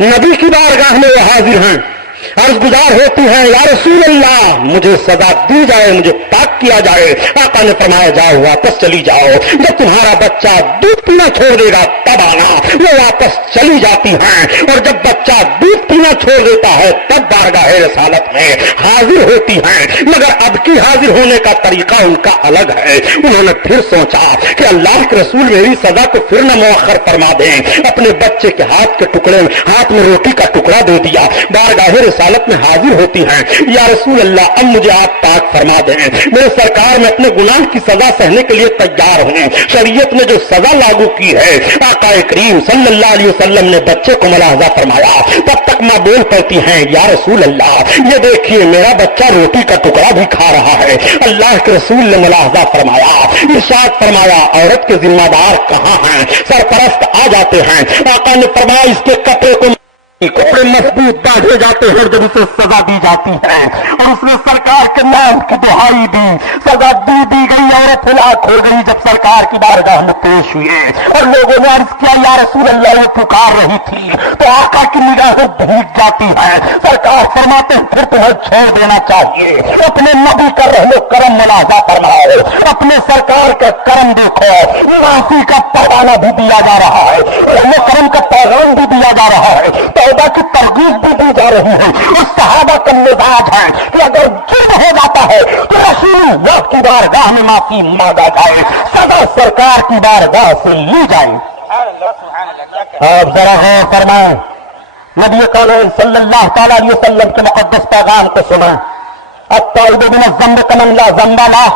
نبی کی بارگاہ میں وہ حاضر ہیں، عرض گزار ہوتی ہیں یا رسول اللہ مجھے سزا دی جائے، مجھے پاک کیا جائے۔ آقا نے فرمایا جاؤ واپس چلی جاؤ، جب تمہارا بچہ دودھ پینا چھوڑ دے گا تب آنا۔ وہ واپس چلی جاتی ہیں، اور جب بچہ دودھ پینا چھوڑ دیتا ہے تب بارگاہ رسالت میں حاضر ہوتی ہیں، مگر اب کی حاضر ہونے کا طریقہ ان کا الگ ہے۔ انہوں نے پھر سوچا کہ اللہ کے رسول میری سزا کو پھر نہ مؤخر فرما دیں، اپنے بچے کے ہاتھ میں روٹی کا ٹکڑا دے دیا، بارگاہ رسالت میں حاضر ہوتی ہیں۔ یا رسول اللہ اب مجھے آپ پاک فرما دیں، میرے سرکار میں اپنے گناہ کی سزا سہنے کے لیے تیار ہوں۔ شریعت نے جو سزا لاگو کی ہے، آقا کریم صلی اللہ علیہ وسلم نے بچے کو ملاحظہ فرمایا، تب تک ماں بول پڑتی ہیں یا رسول اللہ یہ دیکھیے میرا بچہ روٹی کا ٹکڑا بھی کھا رہا ہے۔ اللہ کے رسول نے ملاحظہ فرمایا، ارشاد فرمایا عورت کے ذمہ دار کہاں ہیں؟ سرپرست آ جاتے ہیں۔ آقا نے فرمایا اس کے کپڑے مضبوط باندھے جاتے ہیں جب اسے سزا دی جاتی ہے، اور اس نے سرکار کے نام کی دہائی دی، سزا دی گئی، عورت ہلاک ہو گئی جب سرکار کی بارگاہ میں پیش ہوئے اور لوگوں نے عرض کیا یا رسول اللہ وہ پکار رہی تھی، تو آقا کی نگاہیں بھیگ جاتی ہے۔ سرکار فرماتے ہیں پھر تمہیں چھوڑ دینا چاہیے، اپنے نبی کا رحم و کرم ملاحظہ فرماؤ، اپنے سرکار کا کرم دیکھو، معافی کا پیغام بھی دیا جا رہا ہے، رحم و کرم کا پیغام بھی دیا جا رہا ہے، توبہ کی ترغیب بھی دی جا رہی ہے۔ اس صحابہ کا مزاج ہے کہ اگر جرم ہو جاتا ہے تو رسول اللہ کی بارگاہ میں معافی مانگا جائے، سزا سرکار کی بارگاہ سے لی جائے۔ آپ ذرا غور فرمائیں، نبی کریم صلی اللہ تعالی علیہ وسلم کے مقدس پیغام کو سنیں، التائب من الذنب کمن لا ذنب لہ،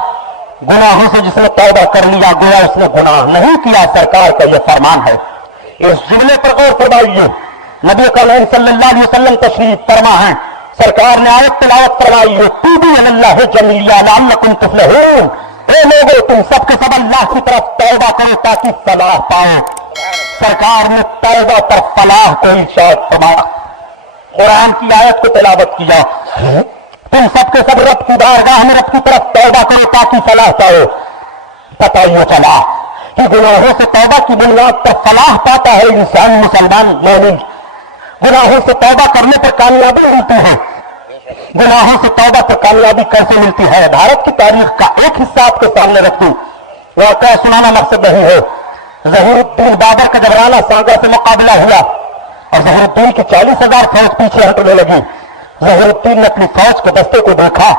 گناہوں سے جس نے توبہ کر لیا گویا اس نے گناہ نہیں کیا، سرکار کا یہ فرمان ہے۔ اس جملے پر غور فرمائیے، نبی کریم صلی اللہ علیہ وسلم تشریف فرما ہیں، سرکار نے آیت تلاوت فرمائی ہے توبوا الی اللہ جمیعا لعلکم تفلحون، اے لوگو تم سب کے سب اللہ کی طرف توبہ کرو تاکہ فلاح پاؤ۔ سرکار نے توبہ پر فلاح کو ارشاد فرمایا، قرآن کی آیت کو تلاوت کیا، تم سب کے سب رب کی بارگاہ میں رب کی طرف توبہ کرو تاکہ فلاح پاؤ۔ پتہ یہ چلا کہ گناہوں سے توبہ کی بنیاد پر فلاح پاتا ہے انسان، مسلمان مومن۔ گناہوں سے توبہ کرنے پر کامیابی ملتی ہے۔ گناہوں سے توبہ پر کامیابی کیسے ملتی ہے؟ بھارت کی تاریخ کا ایک حصہ آپ کے سامنے رکھ دوں، واقعہ سنانا مقصد نہیں ہے۔ ظہیر الدین بابر کا جب رانا سانگا سے مقابلہ ہوا اور ظہیر الدین کی 40,000 فوج پیچھے ہٹنے لگی، ظہیر الدین نے اپنی فوج کے دستے کو دیکھا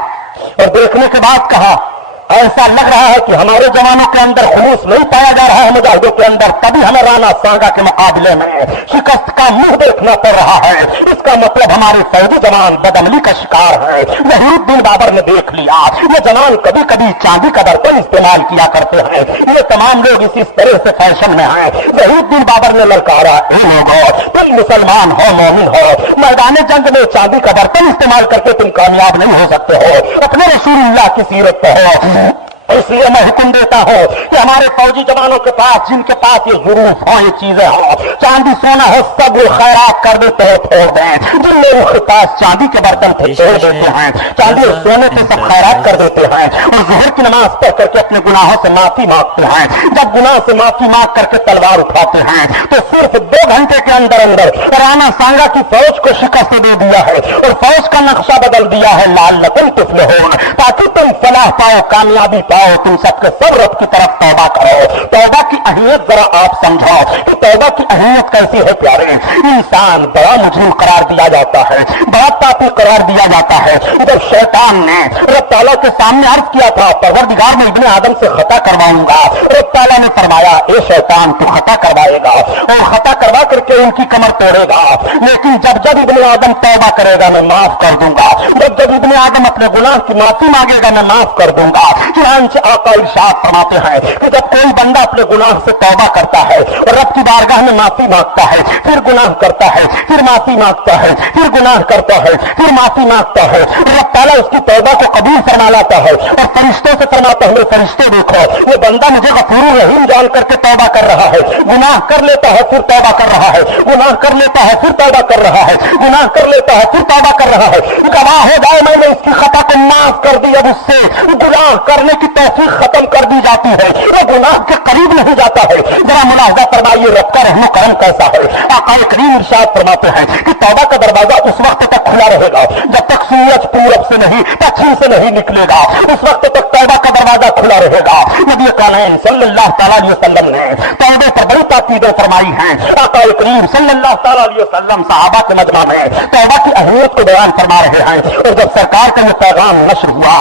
اور دیکھنے کے بعد کہا ایسا لگ رہا ہے کہ ہمارے جوانوں کے اندر خلوص نہیں پایا جا رہا ہے مجاہدوں کے اندر، تبھی ہمیں رانا سانگا کے مقابلے میں شکست کا منہ دیکھنا پڑ رہا ہے، اس کا مطلب ہمارے فوجی جوان بدعملی کا شکار ہے۔ ظہیر الدین بابر نے دیکھ لیا یہ جوان کبھی کبھی چاندی کا برتن استعمال کیا کرتے ہیں، یہ تمام لوگ اس طرح سے فیشن میں ہیں۔ ظہیر الدین بابر نے للکارا اے لوگو تم مسلمان ہو مومن ہو، میدان جنگ میں چاندی کا برتن استعمال کر کے تم کامیاب نہیں ہو سکتے ہو، اپنے رسول اللہ کی سیرت پہ ہو۔ اس لیے میں حکم دیتا ہوں کہ ہمارے فوجی جوانوں کے پاس جن کے پاس یہ ظروف ہو، یہ چیزیں ہوں، چاندی سونا ہو، سب وہ خیرات کر دیتے ہیں، چھوڑ دیں۔ جن لوگوں کے پاس چاندی کے برتن تھے چھوڑ دیتے ہیں، چاندی اور سونے سے سب خیرات کر دیتے ہیں اور ظہر کی نماز پڑھ کر کے اپنے گناہوں سے معافی مانگتے ہیں۔ جب گناہ سے معافی مانگ کر کے تلوار اٹھاتے ہیں تو صرف 2 گھنٹے کے اندر رانا سانگا کی فوج کو شکست دے دیا ہے اور فوج کا نقشہ بدل دیا ہے، لعلکم تفلحون، تاکہ تم فلاح پاؤ، کامیابی پاؤ۔ تم سب کے سب رب کی طرف توبہ کرو۔ توبہ کی اہمیت ذرا آپ سمجھو کہ توبہ کی اہمیت کیسی ہے پیارے۔ انسان بڑا مجرم قرار دیا جاتا ہے، بڑا پاپی قرار دیا جاتا ہے۔ جب شیطان نے رب تعالیٰ کے سامنے عرض کیا تھا پروردگار میں ابن آدم سے خطا کرواؤں گا، رب تعالیٰ نے فرمایا اے شیطان تو خطا کروائے گا اور خطا کروا کر کے ان کی کمر توڑے گا، لیکن جب ابن آدم توبہ کرے گا میں معاف کر دوں گا، جب ابن آدم اپنے گناہ کی معافی مانگے گا میں معاف کر دوں گا۔ چنانچہ آقا ارشاد فرماتے ہیں کہ جب کوئی بندہ اپنے گناہ سے توبہ کرتا ہے اور رب کی بارگاہ میں معافی مانگتا ہے، پھر گناہ کرتا ہے، پھر معافی مانگتا ہے، پھر گناہ کرتا ہے، پھر معافی مانگتا ہے، رب تعالیٰ اس کی توبہ کو قبول فرما لاتا ہے اور فرشتوں سے فرماتا ہے فرشتے دیکھو یہ بندہ مجھے غفور गुरु रहीम जान करके तौबा कर रहा है, गुनाह कर लेता है फिर तौबा कर रहा है, गुनाह कर लेता है फिर तौबा कर रहा है, गुनाह कर लेता है फिर तौबा कर रहा है। गवाह हो जाए मैंने इसकी खता को माफ कर दी, अब उससे गुनाह करने की तौफीक खत्म कर दी जाती है, वो गुनाह के करीब नहीं जाता है। जरा मुलाहिजा फरमाइए रब का रहम करम कैसा है। आका करीम इरशाद फरमाते हैं कि तौबा का दरवाजा उस वक्त तक खुला रहेगा जब तक सूरज पूरब से नहीं पश्चिम से नहीं निकलेगा, उस वक्त तक तौबा का दरवाजा खुला रहेगा। नबी कारीम सल्लल्लाहु अलैहि वसल्लम ने तौबे पर बड़ी ताकीदें फरमाई हैं। आका करीम सल्लल्लाहु अलैहि वसल्लम सहाबा के मजमा में तौबा की अहमियत को बयान फरमा रहे हैं। और जब सरकार का यह पैगाम नश्र हुआ,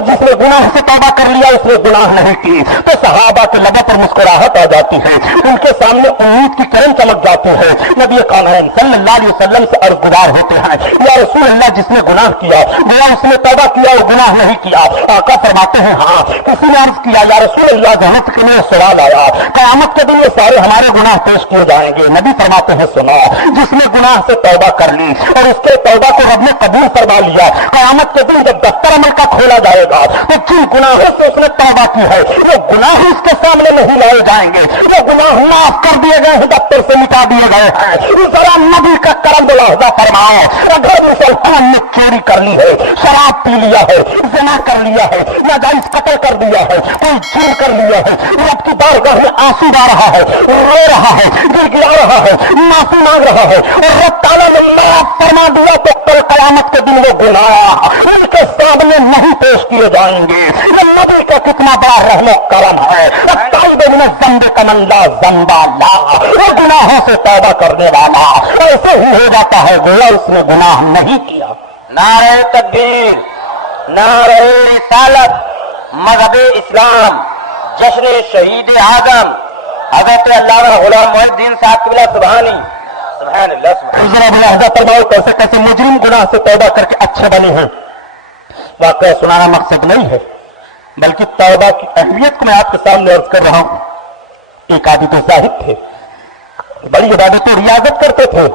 जिसने गुनाह से तौबा कर लिया उसने गुनाह नहीं की, तो सहाबा के लबों पर मुस्कुराहट आ जाती है, उनके सामने उम्मीद की किरण चमक जाती है। नबी कारीम सल्लल्लाहु अलैहि वसल्लम से अर्ज गुजार होते हैं, या रसूल अल्लाह जिसने गुनाह किया या उसने तौबा किया और गुनाह नहीं किया। आका फरमाते हैं हाँ, किसी ने अर्ज किया या रसूल अल्लाह जहन्नत के लिए सवाल आया, क़यामत के दिन ये सारे हमारे गुनाह पेश किए जाएंगे। नबी फरमाते हैं सुनो, जिसने गुनाह से तौबा कर ली और उसके तौबा को रब ने कबूल फरमा लिया, क़यामत के दिन जब दफ्तर अमल का खोला जाएगा तो जिन गुनाहों से उसने तौबा की है वो गुनाह उसके सामने नहीं लाए जाएंगे, वो गुनाह माफ कर दिए गए हैं, दफ्तर से मिटा दिए गए हैं। जरा नबी का करम मुलाहिजा फरमाओ, अगर मुसलमान ने चोरी कर ली है, शराब पी लिया है, ज़िना कर लिया है, नाजायज कत्ल कर दिया है, कोई जुर्म कर लिया है, रब की बारगाह में आंसू गा रहा है, रो रहा है, गिड़गिड़ा रहा है, माफी मांग रहा है और रब ताला ने माफ फरमा दिया, तो कल कयामत के दिन वो गुनाह उनके सामने नहीं पेश किए जाएंगे। ये नबी का कितना बड़ा रहमो करम है। वो गुनाहों से तौबा करने वाला ऐसे ही हो जाता है गोया उसने गुनाह नहीं किया। नारे तकबीर, नारे रिसालत, मज़हबे इस्लाम, जश्न शहीद आजम हज़रत अल्लामा गुलाम मोहिउद्दीन साहब क़िबला सुभानी सुभान अल्लाह सुभान। फरमाओ कैसे कैसे मुजरिम गुनाह से तौबा करके अच्छे बने हैं। वाक़या सुनाना मकसद नहीं है, बल्कि तौबा की अहमियत को मैं आपके सामने अर्ज कर रहा हूं। एक आदमी तो जाहिद थे, बड़ी इबादत और रियाजत करते थे।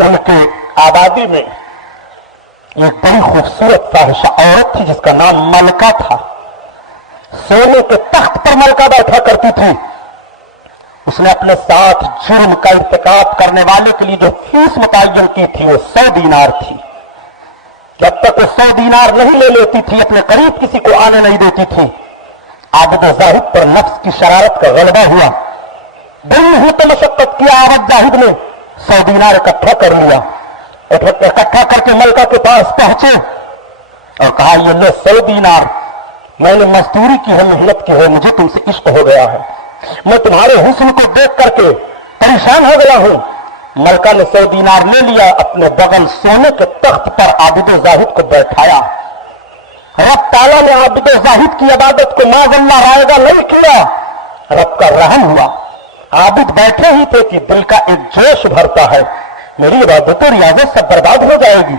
उनके आबादी में एक बड़ी खूबसूरत फाहिशा औरत थी जिसका नाम मलका था। सोने के तख्त पर मलका बैठा करती थी। उसने अपने साथ जुर्म का इर्तिकाब करने वाले के लिए जो फीस मुतय्यन की थी वो 100 दीनार थी। जब तक वो 100 दीनार नहीं ले लेती थी, अपने करीब किसी को आने नहीं देती थी। आबद जाहिद पर नफ्स की शरारत का गलबा हुआ। दिन ही तो मशक्कत किया, आबद जाहिद ने 100 दीनार इकट्ठा कर लिया। इकट्ठा करके मलका के पास पहुंचे और कहा, ये लो 100 दीनार, मैंने मजदूरी की है, मेहनत की है, मुझे तुमसे इश्क हो गया है, मैं तुम्हारे हुस्न को देख करके परेशान हो गया हूं। मलका ने 100 दीनार ले लिया, अपने बगल सोने के तख्त पर आबिद जाहिद को बैठाया। रब ताला ने आबिद जाहिद की इबादत को माज़अल्लाह रायगा नहीं किया। रब का रहम हुआ। आबिद बैठे ही थे कि दिल का एक जोश भरता है, मेरी इबादत और रियाजत सब बर्बाद हो जाएगी,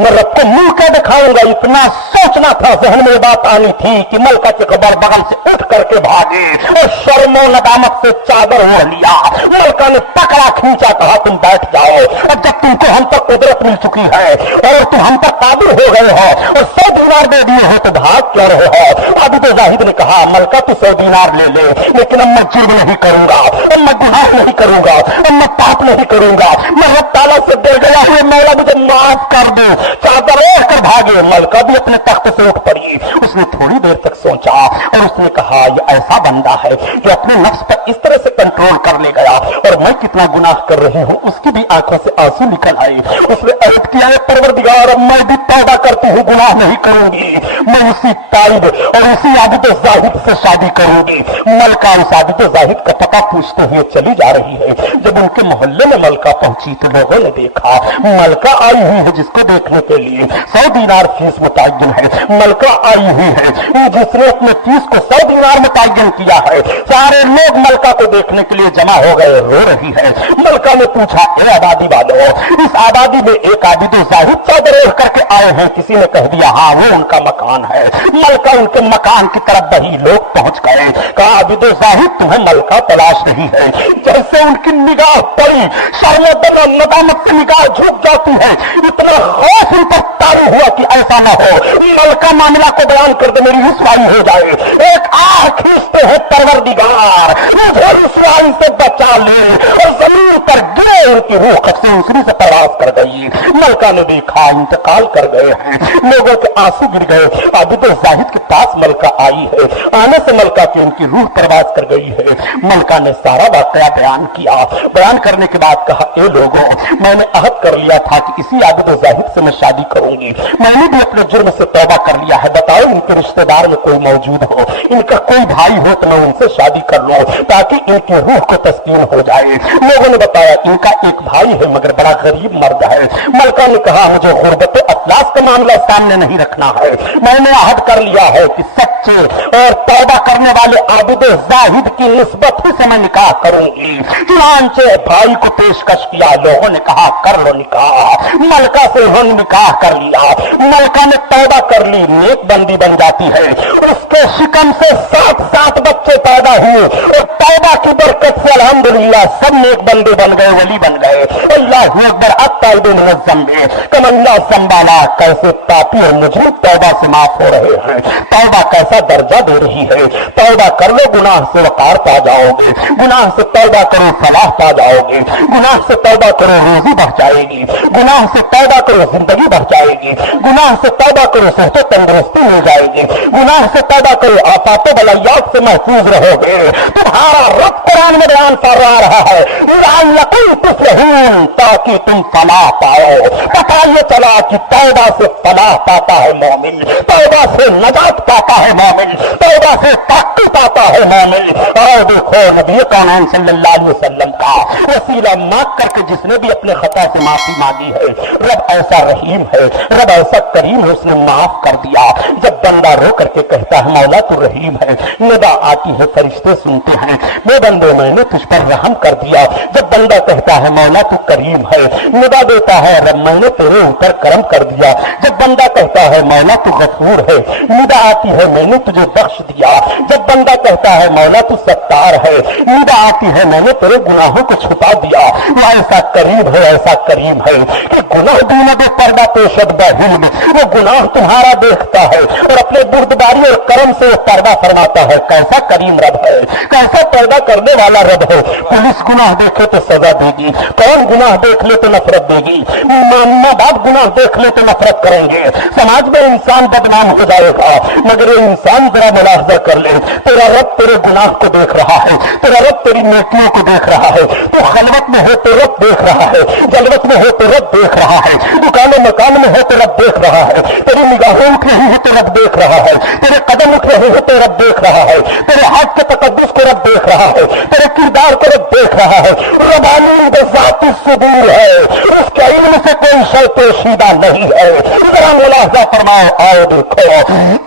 मैं रब को मुंह क्या दिखाऊंगा। इतना सोचना था, जहन में बात आनी थी कि मलका के कबर बगल से उठ करके भागे और शर्मो नदामत से चादर ओढ़ लिया। मलका ने पकड़ा खींचा, कहा तुम बैठ जाओ, अब जब तुमको हम पर कुदरत मिल चुकी है और तुम हम पर काबिल हो गए हो और 100 दीनार दे दिए हो तो भाग क्यों रहे हो। आबिद जाहिद ने कहा, मलका तू 100 दीनार ले ले, लेकिन अब मैं जुर्म नहीं करूंगा, अब मैं गुनाह नहीं करूंगा, अब मैं पाप नहीं करूंगा, मैं रब ताला से डर गया हूं, मौला मुझे माफ कर दो। चादर ओढ़ कर भागे। मलका भी अपने तख्त से उठ पड़ी। उसने थोड़ी देर तक सोचा और उसने कहा, ये ऐसा बंदा है जो अपने नफ्स पर इस तरह से कंट्रोल कर ले गया और मैं कितना गुनाह कर रही हूं। उसकी भी आंखों से आंसू निकल आए। उसने अर्ज किया, परवरदिगार अब मैं भी तौबा करती हूं, गुनाह नहीं करूंगी, मैं उसी ताइब और उसी आबिद जाहिद से शादी करूंगी। मलका उस आबिद जाहिद का पता पूछते हुए चली जा रही है। जब उनके मोहल्ले में मलका पहुंची तो लोगों ने देखा मलका आई हुई है जिसको देखने के लिए 100 दीनार फीस मुतय्यन है। मलका आई हुई है जिसने अपने फीस को 100 दीनार मुतय्यन किया है। सारे लोग मलका को देखने के लिए जमा हो गए, रो रही है। मलका ने पूछा, ए आबादी वालों, इस आबादी में एक आबिद जाहिद चादर ओढ़ करके आए हैं? किसी ने कह दिया, हाँ वो उनका मकान है। मलका उनके मकान की तरफ वही लोग पहुंच गए। कहा आबिद जाहिद तुम्हें मलका तलाश नहीं है। जैसे उनकी निगाह पड़ी, शर्मदन और नदामत से निगाह झुक जाती है। इतना खौफ उन पर तारू हुआ कि ऐसा न हो मलका मामला को बयान कर दे, मेरी रुसवाई हो जाए। एक आह खींचते हैं परवरदिगार मुझे रुसवाई से बचा ले, और जमीन पर गिरे उनकी रूह खफसूसरी से परवास कर गई। मलका ने देखा इंतकाल कर गए हैं, लोगों के आंसू गिर गए। आबिद जाहिद के पास मलका आई है, आने से मलका की उनकी रूह परवास कर गई है। मलका ने सारा वाकया बयान किया। बयान करने के बाद कहा ए लोगों, मैंने अहद कर लिया था कि इसी आबिद जाहिद से मैं शादी करूंगी। मैंने भी अपने जुर्म से तौबा कर लिया है। बताओ इनके रिश्तेदार में कोई मौजूद हो, इनका कोई भाई हो तो मैं उनसे शादी कर लूं ताकि इनकी रूह को तस्कीन हो जाए। लोगों ने बताया इनका एक भाई है मगर बड़ा गरीब मर्द है। मलका ने कहा मुझे गुर्बत अफलास का मामला सामने नहीं रखना है। मैंने अहद कर लिया है कि सच्चे और तौबा करने वाले आबिद जाहिद की निस्बत ही से मैं निकाह करूंगी। चुनांचे भाई को पेशकश किया। लोगों ने कहा कर लो निकाह। मलका से उन्होंने निकाह कर लिया। मलका ने तौबा कर ली, नेक बंदी बन जाती है। उसके शिकम से 7 बच्चे पैदा हुए और तौबा की बरकत से अल्हम्दुलिल्लाह सब नेक बंदे बन गए, वली बन गए। अल्लाहु अकबर अत्ताइबु मिनज़ ज़ंबि कमन्ना ज़ंबाला। कैसे पापी और मुजरिम तौबा से माफ हो रहे हैं। तौबा कैसा दर्जा दे रही है। तौबा कर लो गुनाह से वकार पा जाओगे, गुनाह से तौबा करो फलाह पा जाओगे, गुनाह से तौबा करो रोजी बढ़ जाएगी, गुनाह से तौबा करो जिंदगी बढ़ जाएगी, गुनाह से तौबा करो सेहत तंदुरुस्ती मिल जाएगी, गुनाह से तौबा करो आफात बलायात से महफूज रहोगे। तुम्हारा रब कुरान में बयान फरमा रहा है लअल्लकुम तुफ्लिहून, ताकि तुम फलाह पाओ। पता ये चला कि तौबा से फलाह पाता है मोमिन, तौबा से नजात पाता है मोमिन, तौबा से ताक़ी पाता है मोमिन। और देखो नबी कानून सल्लल्लाहु अलैहि वसल्लम का वसीला मांग करके जिसने भी अपने खता से माफी मांगी है, रब ऐसा रहीम है, रब ऐसा करीम है, उसने माफ कर दिया। जब बंदा रो करके कहता है मौला तू रहीम है, निदा आती है फरिश्ते सुनते हैं मैं बंदे मैंने तुझ पर रहम कर दिया। जब बंदा कहता है मौला तू करीम है, निदा देता है रब मैंने तेरे ऊपर करम कर दिया। जब बंदा कहता है मौला तू गफूर है, निदा आती है मैंने तुझे बख्श दिया। जब बंदा कहता है मौला तू सत्तार है, निदा आती है मैंने तेरे गुनाहों को छुपा दिया। वो ऐसा करीम है, ऐसा करीम है कि गुनाह दीन बे पर्दा पेशद बहिल्म, वो गुनाह तुम्हारा देखता है और अपने बुर्दबारी और करम से वो पर्दा फरमाता है। कैसा करीम रब है, कैसा पर्दा करने वाला रब है। पुलिस गुनाह देखे तो सजा देगी, कौन गुनाह देख ले तो नफरत देगी, माँ बाप गुनाह देख ले तो नफरत करेंगे, समाज में इंसान बदनाम हो जाएगा। मगर ये इंसान जरा मुलाहजा कर ले, तेरा रब तेरे गुनाह को देख रहा है, तेरा रब तेरी नेकियों को देख रहा है। तो खलवत में हो तो रब देख रहा है, जलवत में हो तो रब देख रहा है, दुकान मकान में हो तो रब देख रहा है, तेरी निगाहें उठ रही है तो रब देख रहा है, तेरे कदम उठ रहे हो तो रब देख रहा है, तेरे हाथ के तकद्दुस को रब देख रहा है, तेरे किरदार को रब देख रहा है। रबानी ज़ाती सुदूर है, उसके इल्म से कोई शय पोशीदा नहीं है। जरा मुलाहजा फरमाओ और देखो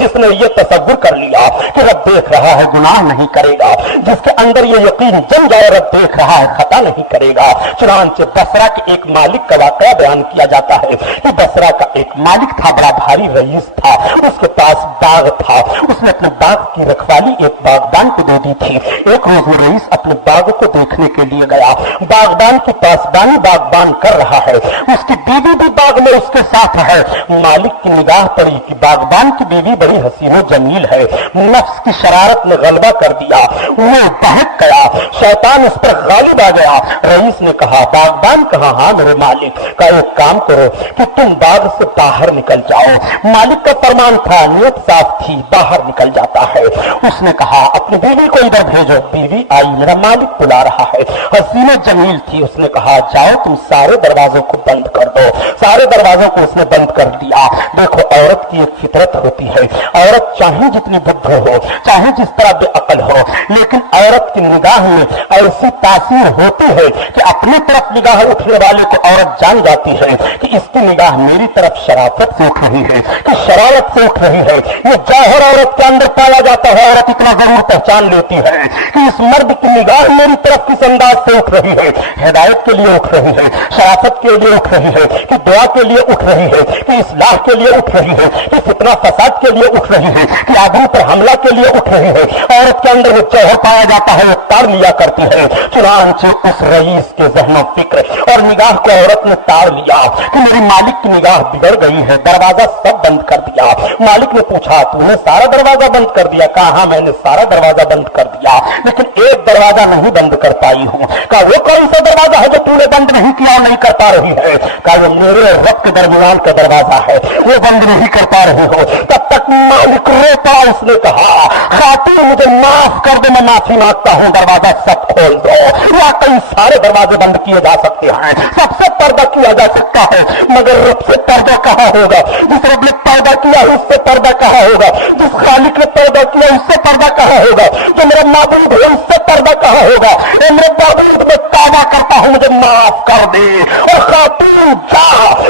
जिसने ये तसव्वुर कर लिया कि रब देख रहा है गुनाह नहीं करेगा, जिसके अंदर ये यकीन जम जाए रब देख रहा है खता नहीं करेगा। चुनांचे बसरा के एक मालिक का वाकया बयान किया जाता है कि बसरा का एक मालिक था, बड़ा भारी रईस था, उसके पास बाग था, उसने अपने बाग की रखवाली एक बागबान को दे दी थी। एक रोज वो रईस अपने बाग को देखने के लिए गया, बागबान की पासबानी बागबान कर रहा है, उसकी बीवी भी बाग में उसके साथ है। मालिक की निगाह पड़ी कि बागबान की बीवी बड़ी हसीनो जमील है, नफ्स की शरारत ने गलबा कर दिया, वो बहक गया, शैतान उस पर गालिब आ गया। रईस ने कहा बागबान कहा हाँ मेरे मालिक का एक काम करो कि तुम बाग से बाहर निकल जाओ। मालिक का फरमान था, नियत साफ थी, बाहर निकल जाता है। उसने कहा अपनी बीवी को इधर भेजो। बीवी आई, मेरा मालिक बुला रहा है, हसीनो जमील थी। उसने कहा जाओ तुम सारे दरवाजों को बंद कर दो। सारे दरवाजों को उसने बंद कर दिया। देखो औरत की एक फितरत होती है, औरत चाहे जितनी बुद्ध हो, चाहे जिस तरह बेअकल हो, लेकिन औरत की निगाह में ऐसी तासीर होती है कि अपनी तरफ निगाह उठने वाले को औरत जान जाती है कि इसकी निगाह मेरी तरफ शराफत से उठ रही है, कि शरारत से उठ रही रही है। ये जौहर औरत के अंदर पाया जाता है। औरत इतना जरूर पहचान लेती है कि इस मर्द की निगाह मेरी तरफ किस अंदाज से उठ रही है, हिदायत के लिए उठ रही है, शराफत के लिए उठ रही है, कि दुआ के लिए उठ रही है, कि इस्लाह के लिए उठ रही है, कि फितना फसाद के लिए उठ रही है, कि आदमी पर हमला के लिए उठ रही है। औरत के अंदर वो जौहर पाया जाता है, वो ताड़ लिया करती है। चुनांचे उस रईस के ज़हनो फिक्र और निगाह को औरत ने ताड़ लिया कि मेरी मालिक की निगाह बिगड़ गई है। दरवाजा सब बंद कर दिया। मालिक ने पूछा तूने सारा दरवाजा बंद कर दिया? कहा हाँ मैंने सारा दरवाजा बंद कर दिया, लेकिन एक दरवाजा नहीं बंद कर पाई हूँ। कहा वो कौन सा दरवाजा है जो तूने बंद नहीं किया और नहीं कर पा रही है? कहा वो मेरे रब के दरमियान का दरवाजा है, वो बंद नहीं कर पा रही हो। तब तक मालिक रोता, उसने कहा खातून मुझे माफ कर दो, मैं माफी मांगता हूँ, दरवाजा सब खोल दो। वाकई सारे दरवाजे बंद किए जा सकते हैं, सबसे पर्दा किया जा सकता है, मगर रब से पर्दा कहाँ होगा? जिस रब ने पर्दा किया उससे पर्दा कहाँ होगा? जिस खालिक ने पर्दा किया उससे पर्दा कहाँ होगा? जो मेरा माबूद है उससे पर्दा कहाँ होगा? मेरे बाबूद में तौबा करता हूँ, मुझे माफ कर दे। और खातून जा,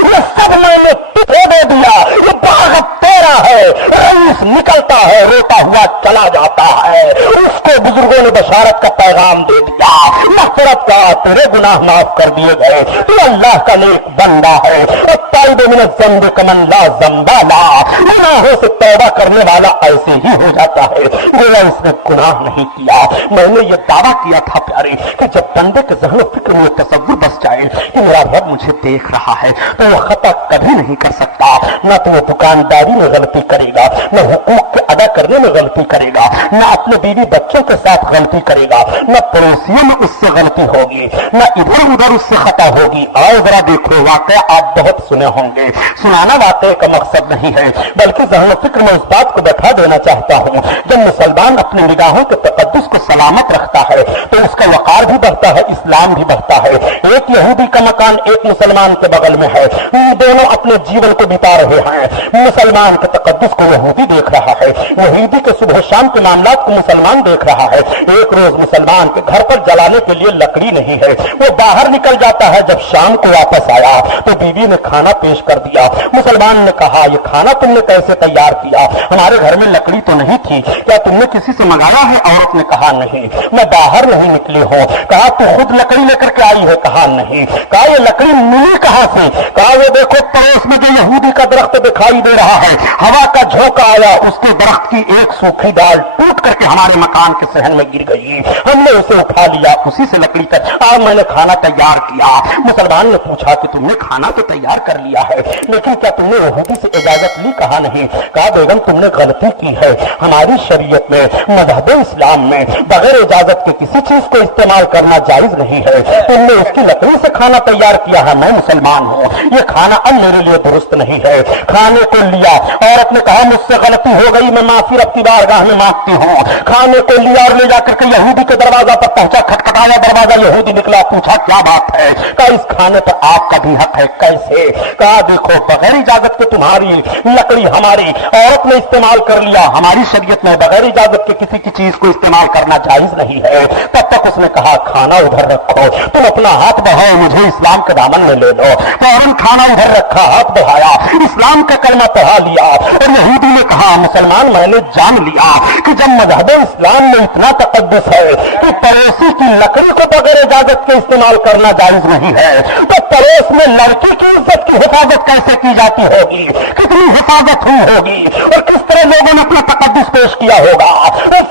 ये सब मैंने तुझे दे दिया, ये बाग तेरा है। रईस निकलता है, रोता हुआ चला जाता है। उसको बुजुर्गों ने बशारत का पैगाम दे दिया, मग़फ़िरत का, तेरे गुनाह माफ कर दिए गए, तू अल्लाह का नेक बंदा है। ताइब मिन ज़ंब कमन ला ज़ंबा ला, गुनाहों से तौबा करने वाला ऐसे ही हो जाता है गोया इसने गुनाह नहीं किया। मैंने ये दावा किया था प्यारे कि जब बंदे के ज़हन फिक्र में तसव्वुर बस जाए कि मेरा रब मुझे देख रहा है, तो वह खता कभी नहीं कर सकता। न तो वो दुकानदारी में गलती करेगा, न हुकूक के अदा करने में गलती करेगा, न अपने बीवी बच्चों के साथ गलती करेगा, न पड़ोसियों में उससे गलती होगी, न इधर उधर उससे खता होगी। आओ जरा देखो, वाकया आप बहुत सुने होंगे। सुनाना वाकये का मकसद नहीं है, बल्कि ज़हन फिक्र में उस बात को बैठा देना चाहता हूँ। जब मुसलमान अपनी निगाहों के तक़द्दुस को सलामत रखता है तो उसका वक़ार भी बढ़ता है, इस्लाम भी बढ़ता है। एक यहूदी का मकान एक मुसलमान के बगल में है, दोनों अपने जीवन को बिता रहे हैं। मुसलमान के तक़द्दुस को यहूदी देख रहा है, यहूदी के सुबह शाम के मामलात को मुसलमान देख रहा है। एक रोज मुसलमान के घर पर जलाने के लिए लकड़ी नहीं है, वो बाहर निकल जाता है। जब शाम को वापस आया तो बीवी ने खाना पेश कर दिया। मुसलमान ने कहा ये खाना तुमने कैसे तैयार किया? हमारे घर में लकड़ी तो नहीं थी, क्या तुमने किसी से मंगाया है? औरत ने कहा नहीं, मैं बाहर नहीं निकली हूँ। कहा तू खुद लकड़ी लेकर के आई है? कहा नहीं। कहा ये लकड़ी मिली कहाँ से? कहा वो देखो पड़ोस में जो यहूदी का दरख्त दिखाई दे रहा है, हवा का झोंका आया, उसके दरख्त की एक सूखी डाल टूट करके हमारे मकान के सहन में गिर गई, हमने उसे उठा लिया, उसी से लकड़ी कर आज मैंने खाना तैयार किया। मुसलमान ने पूछा कि तुमने खाना तो तैयार कर लिया है, लेकिन क्या तुमने यहूदी से इजाजत ली? कहा नहीं। कहा बेगम तुमने गलती की है, हमारी शरीयत में, मज़हब इस्लाम में बगैर इजाजत के किसी चीज को इस्तेमाल करना जायज नहीं है। तुमने उसकी लकड़ी से खाना तैयार किया है, मैं मुसलमान हूँ, ये खाना अब मेरे लिए दुरुस्त नहीं है। खाने को लिया, औरत ने कहा मुझसे गलती हो गई, मैं माफी रब की बारगाह में मांगती हूँ। खाने को लिया और ले जाकर के यहूदी के दरवाजा पर पहुंचा, खटखटाया दरवाजा, यहूदी निकला, पूछा क्या बात है? कहा इस खाने पर आपका भी हक है। कैसे? कहा देखो बगैर इजाजत के तुम्हारी लकड़ी हमारी औरत ने इस्तेमाल कर लिया, हमारी शरीयत में बगैर इजाजत के किसी की चीज को इस्तेमाल करना जायज नहीं है। तब तक उसने कहा खाना उधर रखो, तुम अपना हाथ बढ़ाओ, मुझे इस्लाम के दामन में ले लो। फौरन खाना उधर रखा, हाथ बढ़ाया, इस्लाम का कलमा पढ़ा लिया। और यहूदी ने कहा मुसलमान मैंने जान लिया कि जब मज़हब इस्लाम में इतना तक़द्दुस है कि पड़ोसी की लकड़ी को बगैर इजाजत के इस्तेमाल करना जायज नहीं है, तो पड़ोस में लड़की की इज्जत की हिफाजत कैसे की जाती होगी, कितनी हिफाजत हुई होगी और किस तरह लोगों ने अपना तक़द्दुस पेश किया होगा।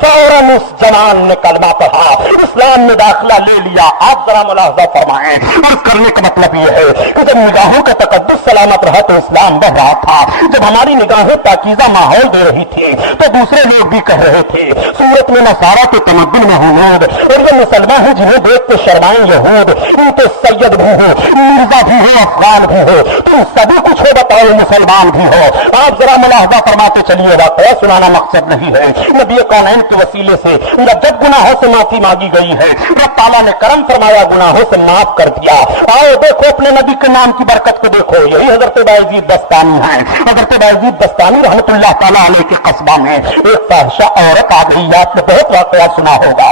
फौरन उस जवान ने कलमा पढ़ा, इस्लाम में दाखिला ले लिया। आप जरा मुलाहजा फरमाएं, और करने का मतलब यह है कि जब निगाहों का तक़द्दुस सलामत रहा तो इस्लाम बढ़ रहा था। जब हमारी निगाहें पाकीज़ा माहौल दे रही थी तो दूसरे लोग भी कह रहे थे सूरत में नसारा के तमद्दुन में हुनूद, और ये मुसलमान है जिन्हें देख के शर्माएं यहूद, इनके सैयद भी हो, मिर्जा भी हो, अफगान भी हो, तुम सभी कुछ हो, बताओ मुसलमान भी हो। आप जरा मुलाहजा फरमाते चलिए, वाक़या सुनाना मकसद नहीं है। नबी कौनैन के वसीले से जब गुनाहों से माफी मांगी गई है, रब ताला ने करम फरमाया, गुनाहों से माफ कर दिया। आओ देखो अपने नबी के नाम की बरकत को देखो, यही हजरत बायजीद बस्तानी है। हजरत बायजीद बस्तानी रहमतुल्लाह ताला अलैह के कस्बा में एक फाहिशा औरत आ गई, आपने बहुत वाक़या सुना होगा।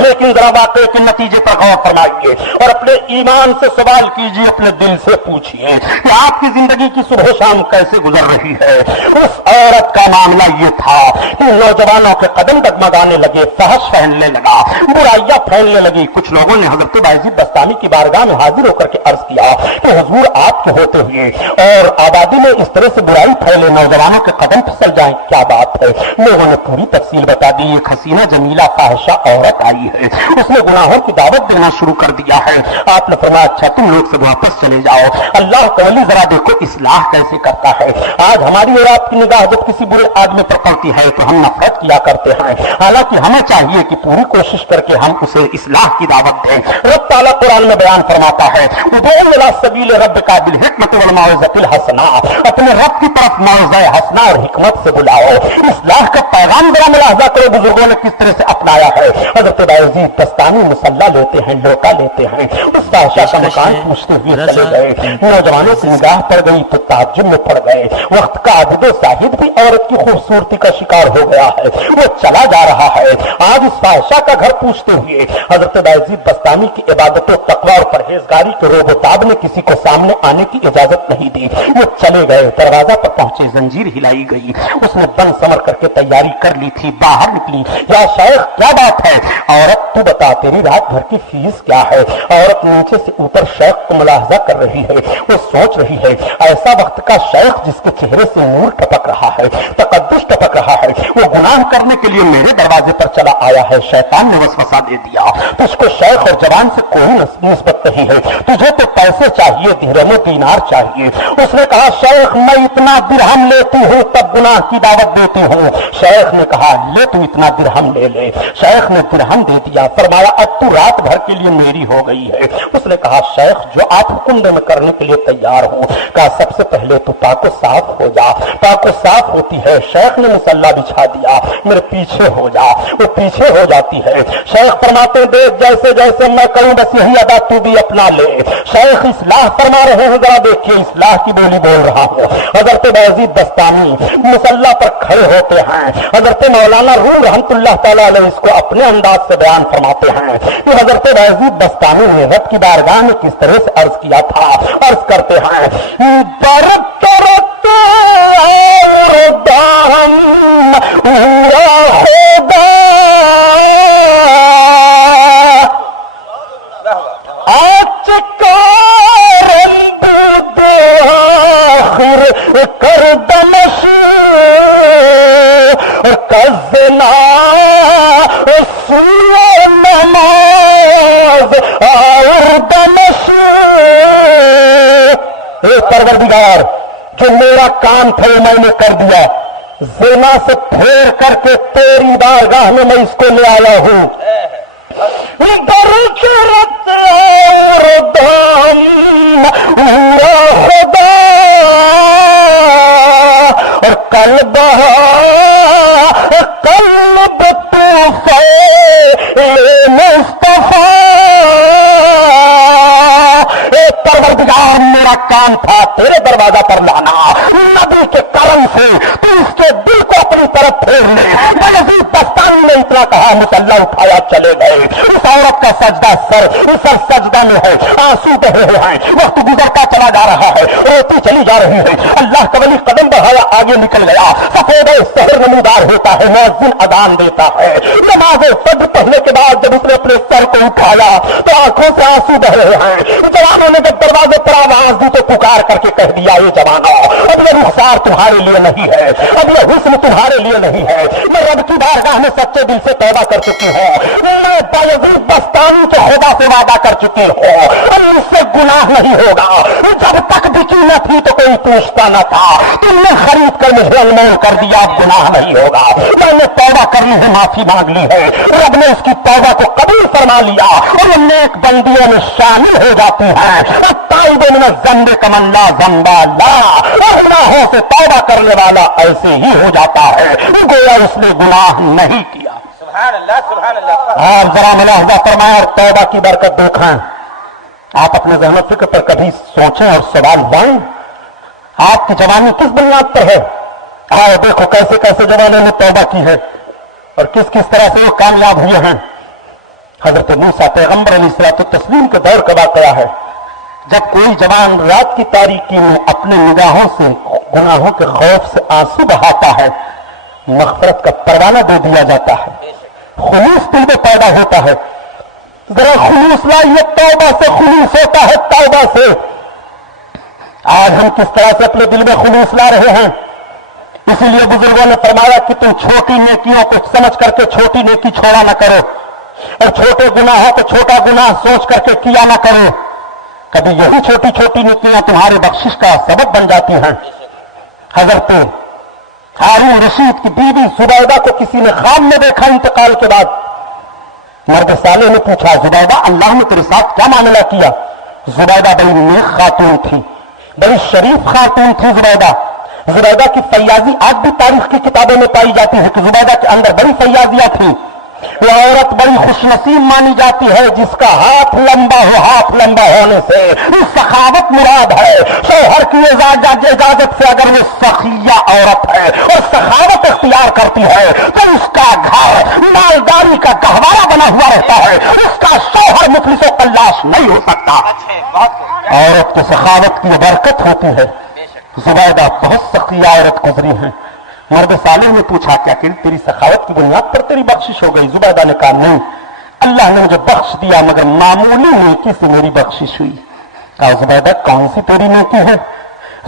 लेकिन जरा वाकई के नतीजे पर गौर फरमाइए और अपने ईमान से सवाल कीजिए, अपने दिल से पूछिए कि आपकी जिंदगी की सुबह शाम कैसे गुजर रही है। उस औरत का मामला ये था कि नौजवानों के कदम डगमगाने लगे, फहश फैलने लगा, बुराइयां फैलने लगी। कुछ लोगों ने हजरत बायजीद बस्तामी की बारगाह में हाजिर होकर के अर्ज किया कि हुजूर आपके होते हुए और आबादी में इस तरह से बुराई फैले, नौजवानों के कदम फिसल जाए, क्या बात है। लोगों ने पूरी तफसील बता दी। एक हसीना जमीला फाहिशा औरत आई है, उसने गुनाहों की दावत देना शुरू कर दिया है। आपने फरमाया अच्छा तुम लोग से वापस चले जाओ, अल्लाह का वली जरा देखो इस्लाह कैसे करता है। आज हमारी और आपकी निगाह जब किसी बुरे आदमी पर पड़ती है तो हम नफरत किया करते हैं, हालांकि हमें चाहिए कि पूरी कोशिश करके हम उसे इस्लाह की दावत दें। रब ताला कुरान में बयान फरमाता है उदू इला सबील रब्बिका बिल हिकमति वल मौइज़तिल हसना, अपने रब की तरफ मौइज़ा हसना और हिकमत से बुलाओ। इस्लाह का पैगाम जरा मुलाहजा करो बुजुर्गों ने किस तरह से अपनाया है। हज़रत बायजीद बस्तामी मुसल्ला लेते हैं, लोटा लेते हैं, उस बादशाह का मकान पूछते हुए चले गए। नौजवानों की निगाह पड़ गई तो ताज्जुब में पड़ गए। वक्त का अब्दो साहिद भी औरत की खूबसूरती का शिकार हो गया है, वो चला जा रहा है। आज इस बादशाह का घर पूछते हुए हज़रत बायजीद बस्तामी की इबादतों, तकवा और परहेजगारी के रोबोताब ने किसी को सामने आने की इजाजत नहीं दी। वो चले गए, दरवाजा पर पहुंचे, जंजीर हिलाई गई। उसने बन समर करके तैयारी कर ली थी, बाहर निकली। या शेख क्या बात है? औरत तू बता तेरी रात भर की फीस क्या है? औरत नीचे से ऊपर शेख को मुलाहजा कर रही है, वो सोच रही है ऐसा वक्त का शेख जिसके चेहरे से नूर टपक रहा है, तकद्दुस टपक रहा है, वो गुनाह करने के लिए मेरे दरवाजे पर चला आया है। शैतान ने वसवसा दे दिया तुझको शेख और जवान से कोई निस्बत नहीं है, तुझे तो पैसे चाहिए, दिरहम दीनार चाहिए। उसने कहा शेख मैं इतना दिरहम लेती हूँ तब गुनाह की दावत देती हूँ। शेख ने कहा ले तू इतना दिरहम ले ले। शेख ने दिरहम दे दिया, फरमाया अब तू रात भर के लिए मेरी हो गई है। उसने कहा शेख जो आप हुक्म में करने के लिए तैयार हो। कहा सबसे पहले तू पाको साफ हो जा। पाको साफ होती है, शेख ने मुसल्ला बिछा दिया, मेरे पीछे हो जा। वो पीछे हो जाती है। शेख फरमाते देख जैसे जैसे मैं करूं बस यही अदा तू भी अपना ले। शेख इस्लाह फरमा रहे हैं, जरा देखिए इस्लाह की बोली बोल रहा हूं। हजरत बायजीद बस्तामी मुसल्ला पर खड़े होते हैं। हजरत मौलाना रूम रहमतुल्लाह तआला अलैह इसको अपने अंदाज से बयान फरमाते हैं कि हजरत बायजीद बस्तामी ने रब की बारगाह में किस तरह से अर्ज किया था। अर्ज करते हैं कर दमश कजना नमाज और दमश। परवरदिगार जो मेरा काम था मैंने कर दिया, ज़िना से फेर करके तेरी बारगाह में मैं इसको ले आया हूं। और कल बहा कल्ब तूफे मुस्तफा। परवरदिगार मेरा काम था तेरे दरवाजा पर लाना, नबी के करम से तू इसके दिल को अपनी तरफ फेर ले। बायजीद बस्तामी ने इतना कहा, मुसल्ला उठाया, चले गए। उस औरत का सजदा सर सजदा में है, आंसू बहे हुए हैं, वक्त गुजरता चला जा रहा है, रोती चली जा रही है। अल्लाह का वली कदम बढ़ाया, आगे निकल गया। सफेद शहर नमूदार होता है, मुअज्जिन अजान देता है। नमाज फज्र पढ़ने के बाद जब उसने अपने सर को उठाया तो आंखों से आंसू बह रहे हैं। जवानों ने जब दरवाजे पर आवाज दी तो पुकार करके कह दिया ये जवानों अब ये रुखसार तुम्हारे लिए नहीं है, अब ये हुस्न तुम्हारे लिए नहीं है। मैं रब की बारगाह में सच्चे दिल से तौबा कर चुकी हूँ, मैं बायजीद बस्तामी के खुदा से वादा कर चुकी हूँ, अब मुझसे गुनाह नहीं होगा। जब तक बिकी न थी तो कोई पूछता न था, तुमने खरीद कर मुझे अनमोल कर दिया, अब गुनाह नहीं होगा। मैंने तौबा कर ली है, माफी मांग ली है, रब ने उसकी तौबा को कबूल फरमा लिया और नेक बंदियों में शामिल हो जाती है। ताइबे में ज़ंबे कमन्ना ज़ंबा ला, गुनाहों से तौबा करने वाला ऐसे ही हो जाता है गोया उसने गुनाह नहीं किया। सुभान अल्लाह, सुभान अल्लाह। आप जरा मुलाहिजा फरमाएं और तौबा की बरकत देखें। आप अपने ज़हन फिक्र पर कभी सोचें और सवाल लाएं, आपकी जवानी किस बुनियाद पर है? आओ देखो कैसे कैसे जवानों ने तौबा की है और किस किस तरह से वो कामयाब हुए हैं। حضرت موسیٰ پیغمبر علیہ الصلوۃ والتسلیم کے دور کا واقعہ ہے، جب کوئی جوان رات کی تاریکی میں اپنے نگاہوں سے گناہوں کے خوف سے آنسو بہاتا ہے، مغفرت کا پروانہ دے دیا جاتا ہے، خلوص دل میں پیدا ہوتا ہے۔ ذرا خلوص لائیے، توبہ سے خلوص ہوتا ہے، توبہ سے۔ آج ہم کس طرح سے اپنے دل میں خلوص لا رہے ہیں؟ اسی لیے بزرگوں نے فرمایا کہ تم چھوٹی نیکیوں کو سمجھ کر کے چھوٹی نیکی چھوڑا نہ کرو، اور چھوٹے گناہوں کو چھوٹا گناہ سوچ کر کے کیا نہ کرو۔ کبھی یہی چھوٹی چھوٹی نیکیاں تمہاری بخشش کا سبب بن جاتی ہیں۔ حضرت ہارون رشید کی بیوی زبیدہ کو کسی نے خواب میں دیکھا انتقال کے بعد۔ مرد صالح نے پوچھا، زبیدہ اللہ نے تیرے ساتھ کیا معاملہ کیا؟ زبیدہ بڑی نیک خاتون تھی، بڑی شریف خاتون تھی زبیدہ۔ زبیدہ کی فیاضی آج بھی تاریخ کی کتابوں میں پائی جاتی ہے کہ زبیدہ کے اندر بڑی فیاضیاں تھیں۔ وہ عورت بڑی خوش نصیب مانی جاتی ہے جس کا ہاتھ لمبا ہو، ہاتھ لمبا ہونے سے سخاوت مراد ہے۔ شوہر کی اجازت سے اگر وہ سخیہ عورت ہے اور سخاوت اختیار کرتی ہے تو اس کا گھر مالداری کا گہوارہ بنا ہوا رہتا ہے، اس کا شوہر مفلس و قلاش نہیں ہو سکتا۔ عورت کی سخاوت کی برکت ہوتی ہے۔ زبیدہ بہت سخیہ عورت گزری ہیں۔ مرد صالح نے پوچھا، کیا کہ تیری سخاوت کی بنیاد پر تیری بخشش ہو گئی؟ زبیدہ نے کہا، نہیں، اللہ نے مجھے بخش دیا مگر معمولی نیکی سے میری بخشش ہوئی۔ کہا، زبیدہ کون سی تیری نیکی ہے؟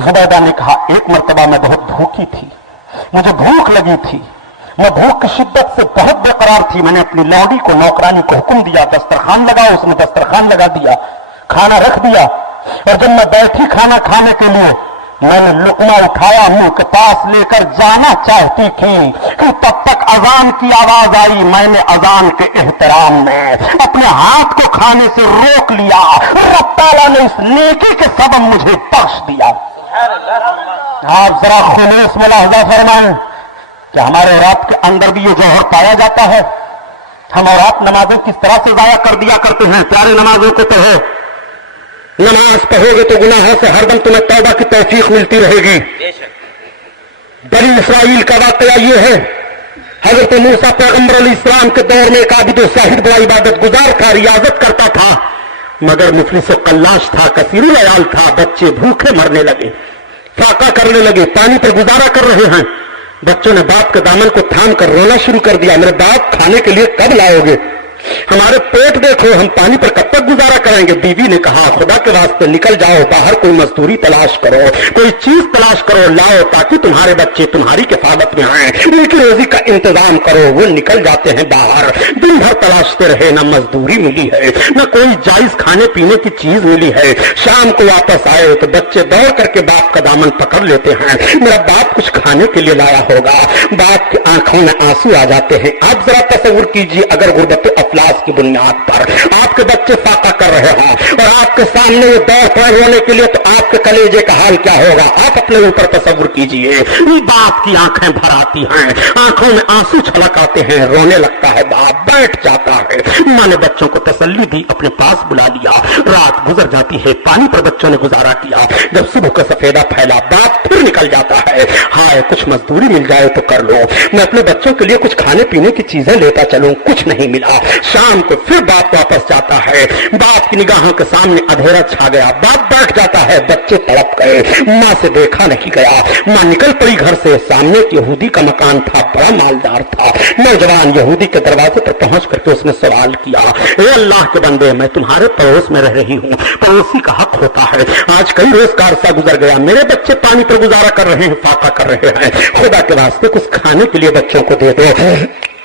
زبیدہ نے کہا، ایک مرتبہ میں بہت بھوکی تھی، مجھے بھوک لگی تھی، میں بھوک کی شدت سے بہت بے قرار تھی۔ میں نے اپنی لونڈی کو، نوکرانی کو حکم دیا دسترخوان لگاؤ، اس نے دسترخوان لگا دیا، کھانا رکھ دیا، اور جب میں بیٹھی کھانا کھانے کے لیے میں نے لقمہ اٹھایا، منہ کے پاس لے کر جانا چاہتی تھی کہ تب تک اذان کی آواز آئی۔ میں نے اذان کے احترام میں اپنے ہاتھ کو کھانے سے روک لیا، رب تعالیٰ نے اس نیکی کے سبب مجھے بخش دیا۔ آپ ذرا خلوص میں لحظہ فرمائیں کہ ہمارے رات کے اندر بھی یہ جوہر پایا جاتا ہے۔ ہم رات نمازیں کس طرح سے ضائع کر دیا کرتے ہیں۔ پیارے نمازوں کو پڑھو، نماز پڑھو گے تو گناہوں سے ہر دم تمہیں توبہ کی توفیق ملتی رہے گی۔ بنی اسرائیل کا واقعہ یہ ہے، حضرت موسیٰ پیغمبر علیہ السلام کے دور میں ایک عابد و زاہد بڑا عبادت گزار تھا، ریاضت کرتا تھا، مگر مفلس و قلاش تھا، کثیر العیال تھا۔ بچے بھوکے مرنے لگے، فاقہ کرنے لگے، پانی پر گزارا کر رہے ہیں۔ بچوں نے باپ کے دامن کو تھام کر رونا شروع کر دیا، میرے باپ کھانے کے لیے کب لاؤ گے؟ ہمارے پیٹ دیکھو، ہم پانی پر کب تک گزارا کریں گے؟ بیوی نے کہا، خدا کے واسطے نکل جاؤ باہر، کوئی مزدوری تلاش کرو، کوئی چیز تلاش کرو، لاؤ تاکہ تمہارے بچے تمہاری کفالت میں آئیں، ان کی روزی کا انتظام کرو۔ وہ نکل جاتے ہیں باہر، دن بھر تلاشتے رہے، نہ مزدوری ملی ہے، نہ کوئی جائز کھانے پینے کی چیز ملی ہے۔ شام کو واپس آئے تو بچے دوڑ کر کے باپ کا دامن پکڑ لیتے ہیں، میرا باپ کچھ کھانے کے لیے لایا ہوگا۔ باپ کی آنکھوں میں آنسو آ جاتے ہیں۔ آپ ذرا تصور کیجیے، اگر غربت افلاس کی بنیاد پر آپ کے بچے فاقہ کر رہے ہوں اور آپ کے سامنے وہ دوڑ پڑے ہونے کے لیے، تو آپ کے کلیجے کا حال کیا ہوگا؟ آپ اپنے اوپر تصور کیجیے۔ باپ کی آنکھیں بھر آتی ہیں، آنکھوں میں آنسو چھلک آتے ہیں، رونے لگتا ہے، باپ بیٹھ جاتا ہے۔ ماں نے بچوں کو تسلی دی، اپنے پاس بلا لیا۔ رات گزر جاتی ہے، پانی پر بچوں نے گزارا کیا۔ جب صبح کا سفیدہ پھیلا، باپ پھر نکل جاتا ہے، ہائے کچھ مزدوری مل جائے تو کر لو، میں اپنے بچوں کے لیے کچھ کھانے پینے کی چیزیں لیتا چلوں، کچھ نہیں ملا۔ شام کو پھر باپ واپس جاتا ہے، باپ کی نگاہوں کے سامنے اندھیرا چھا گیا، باپ بیٹھ جاتا ہے، بچے تڑپ گئے، ماں سے دیکھا نہیں گیا۔ ماں نکل پڑی گھر سے، سامنے ایک یہودی کا مکان تھا، بڑا مالدار تھا۔ نوجوان یہودی کے دروازے پر پہنچ کر کے اس نے سوال کیا، اے اللہ کے بندے، میں تمہارے پڑوس میں رہ رہی ہوں، پڑوسی کا حق ہوتا ہے، آج کئی روز کا عرصہ گزر گیا، میرے بچے پانی پر گزارا کر رہے ہیں، فاقہ کر رہے ہیں، خدا کے واسطے کچھ کھانے کے لیے بچوں کو دے دو،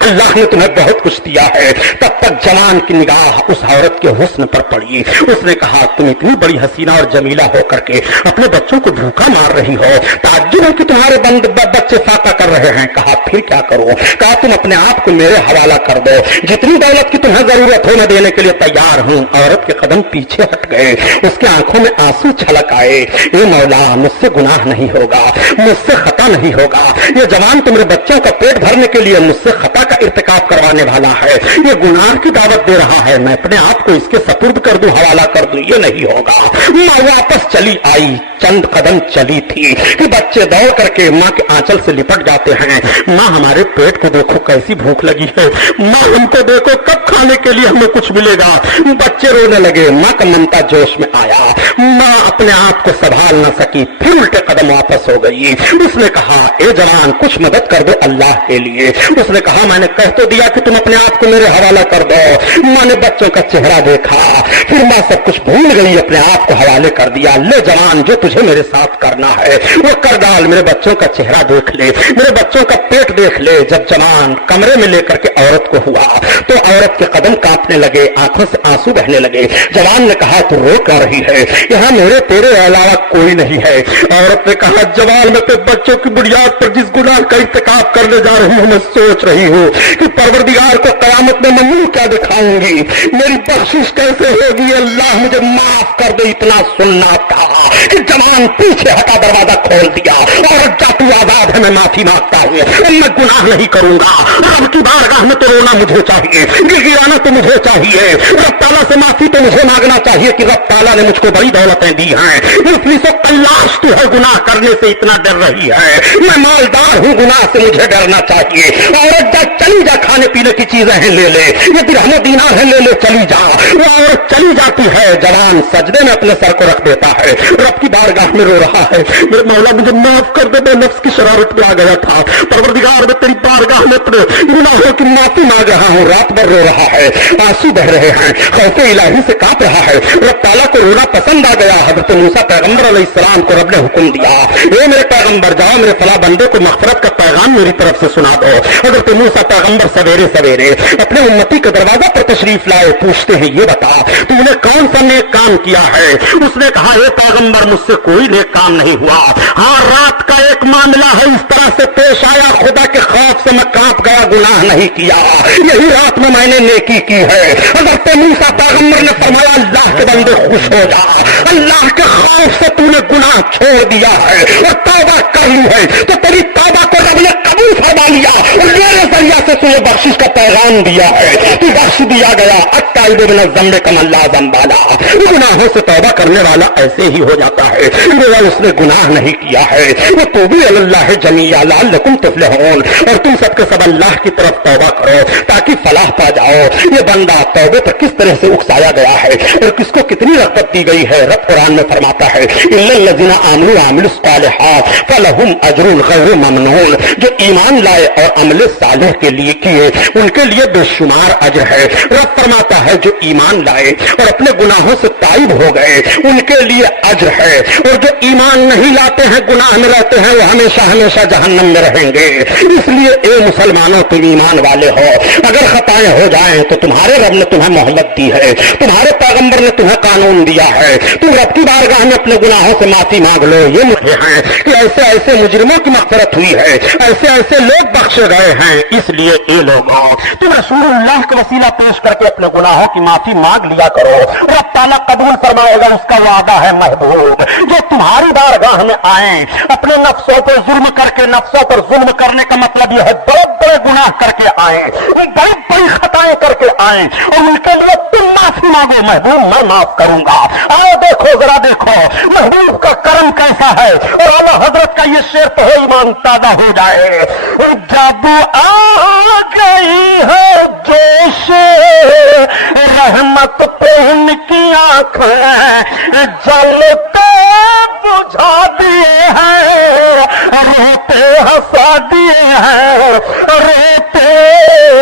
اللہ نے تمہیں بہت کچھ دیا ہے۔ تب تک جوان کی نگاہ اس عورت کے حسن پر پڑی، اس نے کہا، تم اتنی بڑی حسینہ اور جمیلہ ہو کر کے اپنے بچوں کو بھوکا مار رہی ہو، تعجب ہے کہ تمہارے بچے فاقہ کر رہے ہیں۔ کہا، پھر کیا کرو؟ کہا، تم اپنے آپ کو میرے حوالہ کر دو، جتنی دولت کی تمہیں ضرورت ہو میں دینے کے لیے تیار ہوں۔ عورت کے قدم پیچھے ہٹ گئے، اس کی آنکھوں میں آنسو چھلک آئے، اے مولا، مجھ سے گناہ نہیں ہوگا، مجھ سے خطا نہیں ہوگا، یہ جوان تمہارے بچوں کا پیٹ بھرنے کے لیے مجھ سے خطا کا का इर्तिकाब करवाने वाला है, ये गुनाह की दावत दे रहा है, मैं अपने आप को इसके सपुर्द कर दूं, हवाला कर दूं, ये नहीं होगा। माँ वापस चली आई, चंद कदम चली थी कि बच्चे दौड़ करके माँ के आंचल से लिपट जाते हैं। माँ हमारे पेट को देखो कैसी भूख लगी है, माँ हमको देखो कब खाने के लिए हमें कुछ मिलेगा। बच्चे रोने लगे, माँ का ममता जोश में आया, माँ अपने आप को संभाल न सकी, फिर उल्टे कदम वापस हो गई। उसने कहा, ए जवान कुछ मदद कर दो अल्लाह के लिए। उसने कहा, मैंने कह तो दिया कि तुम अपने आप को मेरे हवाला कर दो। माँ ने बच्चों का चेहरा देखा, फिर माँ सब कुछ भूल गई, अपने आप को हवाले कर दिया। ले जवान, जो तुझे मेरे साथ करना है वो कर डाल, मेरे बच्चों का चेहरा देख ले, मेरे बच्चों का पेट देख ले। जब जवान कमरे में लेकर के औरत को हुआ तो औरत के कदम कांपने लगे, आंखों से आंसू बहने लगे। जवान ने कहा, तू रो कर रही है, यहाँ मेरे तेरे अलावा कोई नहीं है। औरत ने कहा, जवान मैं तो बच्चों की बुनियाद पर जिस गुनाह का इर्तिकाब करने जा रही हूँ, मैं सोच रही हूँ कि परवरदिगार को कयामत में मैं मुंह क्या दिखाऊंगी, मेरी बख्शिश कैसे होगी। अल्लाह मुझे माफ कर दे। इतना सुनना था कि जवान पीछे हटा, दरवाजा खोल दिया, और जातू आजाद है, मैं माफी मांगता हूँ, मैं गुनाह नहीं करूंगा। रब की बारगाह में तो रोना मुझे चाहिए, गिड़गिड़ाना तो मुझे चाहिए, रब ताला से माफी तो मुझे मांगना चाहिए कि रब ताला ने मुझको बड़ी दौलतें दी हैं, इसलिए से तलाश तू है, गुनाह करने से इतना डर रही है, मैं मालदार हूँ, गुनाह से मुझे डरना चाहिए। और जा, चली जा, खाने पीने की चीजें हैं ले ले, ये दिरहम दीनार है ले ले, चली जा। और चली जाती है। जवान सजदे में अपने सर को रख देता है, रब की बारगाह में रो रहा है, मेरे मौला मुझे माफ कर दे, मैं नफ्स की शरारत में आ गया था, परवरदिगार मैं तेरी बारगाह में अपने गुनाहों की माफी मांग रहा हूँ। रात भर रो रहा है, आंसू बह रहे हैं, खौफे इलाही से कांप रहा है। रब ताला को रोना पसंद आ गया। हजरत मूसा पैगंबर अलैहिस्सलाम को रब ने हुक्म दिया, ए मेरे पैगंबर जाओ, मेरे फला बंदे को मग़फ़िरत का पैगाम मेरी तरफ से सुना दो। हजरत मूसा पैगंबर सवेरे सवेरे अपने उम्मती के दरवाजा पर तशरीफ लाए, पूछते हैं, ये बता तूने कौन सा नेक काम किया है। उसने कहा, हे पैगंबर मुझसे कोई नेक काम नहीं हुआ, हाँ रात का एक मामला है इस तरह से पेश आया, खुदा के खौफ से मैं कांप गया, गुनाह नहीं किया, यही रात में मैंने नेकी की है। हज़रत मूसा पैगंबर ने फरमाया, अल्लाह के बंदे खुश हो जा, अल्लाह के खौफ से तूने गुनाह छोड़ दिया है और तौबा कर ली है, तो तेरी तौबा को रब ने कबूल फरमा लिया और मेरे जरिया से तुझे बख्शिश का पैगाम दिया है, तू बख्श दिया गया। गुनाहों से तौबा करने वाला ऐसे ही हो जाता है, उसने गुनाह नहीं किया है, वो तो भी अल्लाह जमीया लअल्लकुम तुफ्लिहून, और तुम सबके सब अल्लाह की तरफ तौबा करो ताकि फलाह पा जाओ। ये बंदा तौबे पर किस तरह से उकसाया गया है और किसको कितनी रग़बत दी गई है। रब कुरान में फरमाता है, इल्लल्लज़ीना आमनू व अमिलुस सालिहात फलहुम अज्रुन गैरु ममनून, जो ईमान लाए और अमल सालेह के लिए किए उनके लिए बेशुमार अजर है। रब फरमाता है, जो ईमान लाए और अपने गुनाहों से ताइब हो गए उनके लिए अजर है, और जो ईमान नहीं लाते हैं, गुनाह में रहते हैं, वो हमेशा हमेशा जहन्नम में रहेंगे। इसलिए ए मुसलमानों, तुम ईमान वाले हो, अगर खताएं हो जाएं तो तुम्हारे रब ने तुम्हें मोहलत दी है, तुम्हारे पैगंबर ने तुम्हें कानून दिया है, तुम रब की बारगाह में अपने गुनाहों से माफी मांग लो। ये मुझे हैं कि ऐसे ऐसे मुजरिमों की मग़फ़िरत हुई है, ऐसे ऐसे लोग बख्शे गए हैं, इसलिए ए लोगों तुम रसूलुल्लाह के वसीला पेश करके अपने गुनाहों की माफी मांग लिया करो, रब ताला कबूल फरमाएगा, उसका वादा है। महबूब जो तुम्हारी बारगाह में आए अपने नफ्सों पर जुल्म करके, नफ्सों पर जुल्म करने का मतलब यह है बड़े बड़े गुनाह करके आए, बड़ी बड़ी खताएं करके आए और उनके लिए तुम माफी मांगो, महबूब मैं माफ करूंगा। आओ देखो, जरा देखो महबूब का करम कैसा है, और आला हजरत का ये शेर तो ईमान ताजा हो जाए। जब आ गई है जोश रहमत प्रेम की आंखें जलते बुझा दिए हैं, रोते हंसा दिए हैं, रोते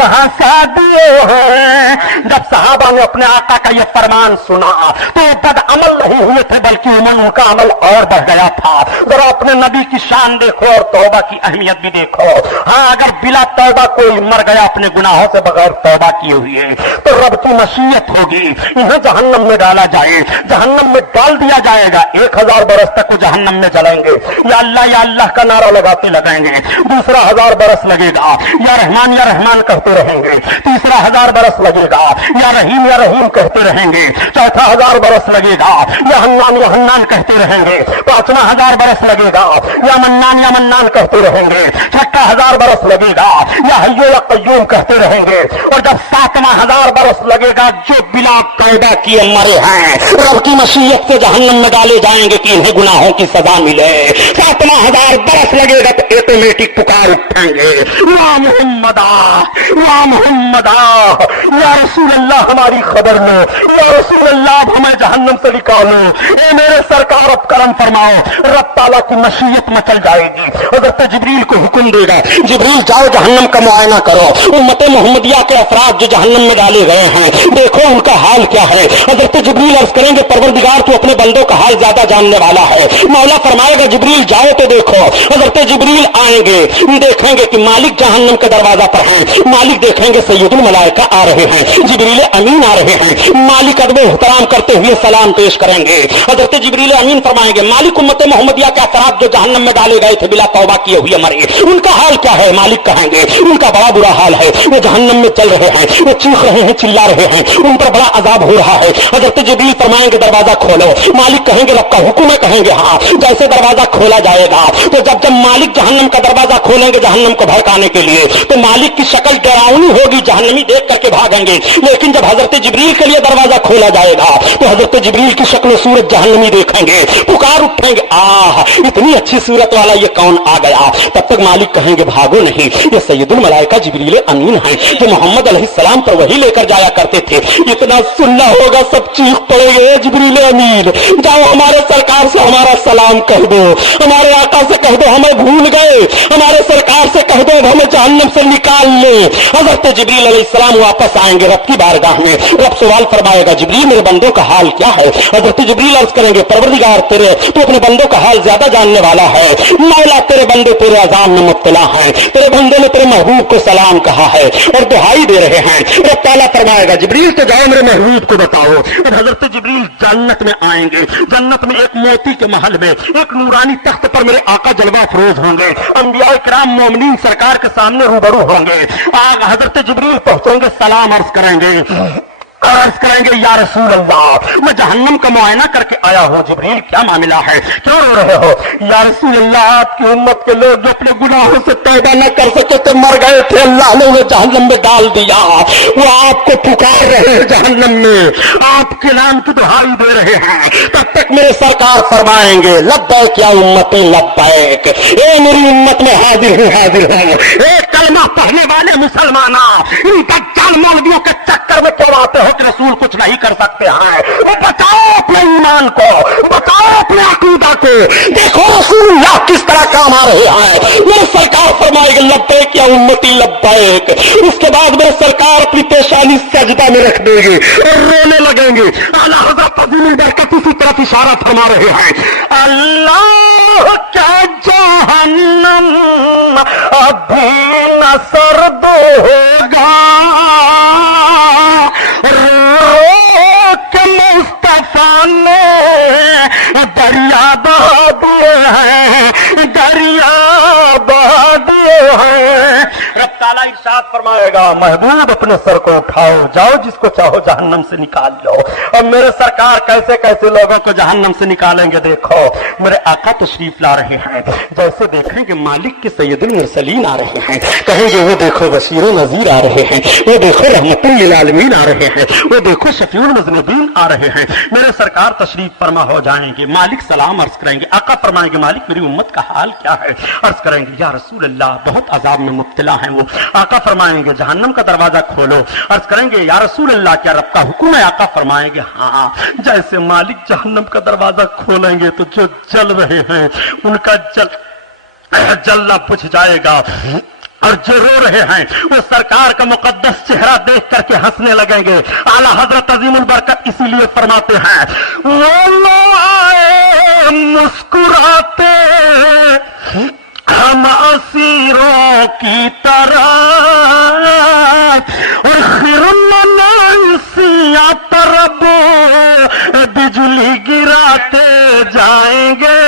हंसा दिए हैं। जब सहाबा ने अपने आका का ये फरमान सुना तो बद अमल नहीं हुए थे, बल्कि उनका अमल और बढ़ गया था। जरा अपने नबी की शान देखो और तौबा की अहमियत भी देखो। हाँ, अगर बिला तौबा कोई मर गया अपने गुनाहों से बगैर तौबा किए हुए तो रब की मशीयत होगी, इन्हें जहन्नम में डाला जाए, जहन्नम में डाल दिया जाएगा। 1000 बरस तक वो जहन्नम में जलेंगे, या अल्लाह का नारा लगाते लगेंगे। दूसरा 1000 बरस लगेगा, या रहमान कहते रहेंगे, तीसरा 1000 बरस लगेगा, या रहीम कहते रहेंगे, चौथा 1000 बरस लगेगा, या हन्नान कहते रहेंगे, पांचवा 1000 बरस लगेगा, या मन्नान कहते रहेंगे, छठा 1000 बरस लगेगा, या हय्यो या कय्यूम कहते रहेंगे, और जब 7वां 1000 बरस लगेगा, जो बिना तौबा किए मरे हैं रब की मशीयत से जहन्नम में डाले जाएंगे कि इन्हें गुनाहों की सजा मिले। 7वां 1000 बरस लगेगा तो ऑटोमेटिक पुकार उठेंगे, या मुहम्मदा, या मुहम्मदा, या रसूल अल्लाह हमारी खबर लो, या रसूल अल्लाह हमें जहन्नम से निकालो, ए मेरे सरकार अब करम फरमाओ। रब ताला की मशीयत में चल जाएगी। हज़रत जिब्रील को हुक्म देगा, जिब्रील जाओ जहन्नम का मुआयना करो, उम्मत मोहम्मदिया के अफराद जो जहन्नम में डाले गए हैं देखो उनका हाल क्या है। हज़रत जिब्रील अर्ज करेंगे, परवरदिगार तू अपने बंदों का हाल ज्यादा जानने वाला है। मौला फरमाएगा जिब्रील जाओ तो देखो। हज़रत जिब्रील आएंगे, देखेंगे कि मालिक जहन्नम के दरवाजा पर हैं, मालिक देखेंगे सैयदुल मलाइका आ रहे हैं, जिब्रील अमीन आ रहे हैं, मालिक अदब एहतराम करते हुए सलाम पेश करेंगे। हज़रत जिब्रील अमीन फरमाएंगे, मालिक उम्मत मोहम्मदिया के अफराद जो जहन्नम में डाले गए थे बिला तौबा किए हुए मरे, उनका हाल क्या है? मालिक कहेंगे उनका बड़ा बुरा हाल है, वो जहन्नम में चल रहे हैं, वो चीख रहे हैं, चिल्ला रहे हैं, उन पर बड़ा अजाब हो रहा है। हज़रत जिब्रील फरमाएंगे दरवाजा खोलो, मालिक कहेंगे रब का हुक्म है, कहेंगे हाँ। जैसे दरवाजा खोला जाएगा तो जब मालिक जहन्नम का दरवाजा खोलेंगे जहन्नम को भड़काने के लिए, तो मालिक की शक्ल डरावनी होगी, जहन्नमी देख करके भागेंगे। लेकिन जब हज़रत जिब्रील के लिए दरवाजा खोला जाएगा तो हज़रत जिब्रील की शक्ल सूरत जहन्नमी देखेंगे, पुकार उठेंगे, आह इतनी अच्छी सूरत वाला ये कौन आ गया। तब तक मालिक कहेंगे भागो नहीं, ये सैयदुल मलाइका जिब्रील अमीन है जो मोहम्मद अलैहिस्सलाम पर वही लेकर जाया करते थे। इतना सुनना होगा सब चीख पड़ेंगे, जिब्रील अमीन जाओ हमारे सरकार से हमारा सलाम कह दो, हमारे आका से कह दो हमें भूल गए, हमारे सरकार से कह दो हमें जहन्नम से निकाल ले। हज़रत जिब्रील अलैहिस्सलाम वापस आएंगे रब की बारगाह में। रब सवाल फरमाएगा जिब्रील मेरे बंदों का हाल क्या है? हज़रत जिब्रील अर्ज करेंगे परवरदिगार तेरे तू अपने बंदों का हाल ज्यादा जानने वाला है, मौला तेरे बंदे तेरे अज़ाब में मुब्तला हैं, तेरे बंदे ने तेरे महबूब को सलाम कहा है और दुहाई दे रहे हैं। रब ताला फरमाएगा जिब्रील तो जाओ मेरे महबूब को बताओ। और हज़रत जिब्रील जन्नत में आएंगे, जन्नत में एक मोती के महल में एक नूरानी तख्त पर मेरे आका जलवा फरोज होंगे, अंबिया इकराम मोमिनीन सरकार के सामने रूबरू होंगे। हज़रत जिब्रील पहुंचेंगे, सलाम अर्ज करेंगे या रसूल अल्लाह मैं जहन्नम का मुआयना करके आया हूँ। जिब्रील क्या मामला है, क्यों रो रहे हो? या रसूल अल्लाह आपकी उम्मत के लोग जो अपने गुनाहों से तौबा न कर सके तो मर गए थे, अल्लाह ने उन्हें जहन्नम में डाल दिया, वो आपको पुकार रहे हैं जहन्नम में, आपके नाम की दुहाई दे रहे हैं। तब तक मेरे सरकार फरमाएंगे लब्बैक या उम्मती लब्बैक, ए मेरी उम्मत में हाजिर हूँ एक कलमा पढ़ने वाले मुसलमाना इन दज्जाल मौलवियों के चक्कर में क्यों आते हो कि रसूल कुछ नहीं कर सकते हैं? वो बताओ अपने ईमान को, बताओ अपने अकीदा को, देखो रसूलुल्लाह किस तरह काम आ रहे हैं। मेरे सरकार फरमाएंगे लब्बैक या उम्मती लब्बैक। उसके बाद मेरे सरकार अपनी पेशानी सजदा में रख देंगे और रोने लगेंगे। आला हज़रत अज़ीमुल बरकत इसी तरफ इशारा फरमा रहे हैं, अल्लाह क्या जहन्नम अभी न सर्द होगा, मुस्तफा ने दरिया बहा दिए हैं, दरिया बहा दिए हैं। रब ताला इरशाद फरमाएगा महबूब अपने सर को उठाओ, जाओ जिसको चाहो जहन्नम से निकाल लो। और मेरे सरकार कैसे कैसे लोगों को जहन्नम से निकालेंगे देखो। मेरे आका तशरीफ ला रहे हैं, जैसे देखेंगे मालिक के सैयदुल मुरसलीन आ रहे हैं, कहेंगे वो देखो बशीर नजीर आ रहे हैं, वो देखो रहमतुल लिल आलमीन आ रहे हैं, वो देखो शफीउल मुज़निबीन आ रहे हैं। मेरे सरकार तशरीफ फरमा हो जाएंगे, मालिक सलाम अर्ज करेंगे, आका फरमाएंगे मालिक मेरी उम्मत का हाल क्या है? अर्ज करेंगे या रसूल अल्लाह बहुत अजाब में मुब्तला है वो। आका फरमाएंगे जहन्नम का दरवाजा खोलो। अर्ज करेंगे या रसूल अल्लाह क्या रब का हुक्म है? आका फरमाएंगे हाँ। जैसे मालिक जहन्नम का दरवाजा खोलेंगे तो जो जल रहे हैं उनका जलना बुझ जाएगा और जो रो रहे हैं वो सरकार का मुकद्दस चेहरा देख करके हंसने लगेंगे। आला हजरत अजीमुल बरकत इसीलिए फरमाते हैं वो आए मुस्कुराते हम असीरों की तरह और खिरमनसिया तरब बिजली गिराते जाएंगे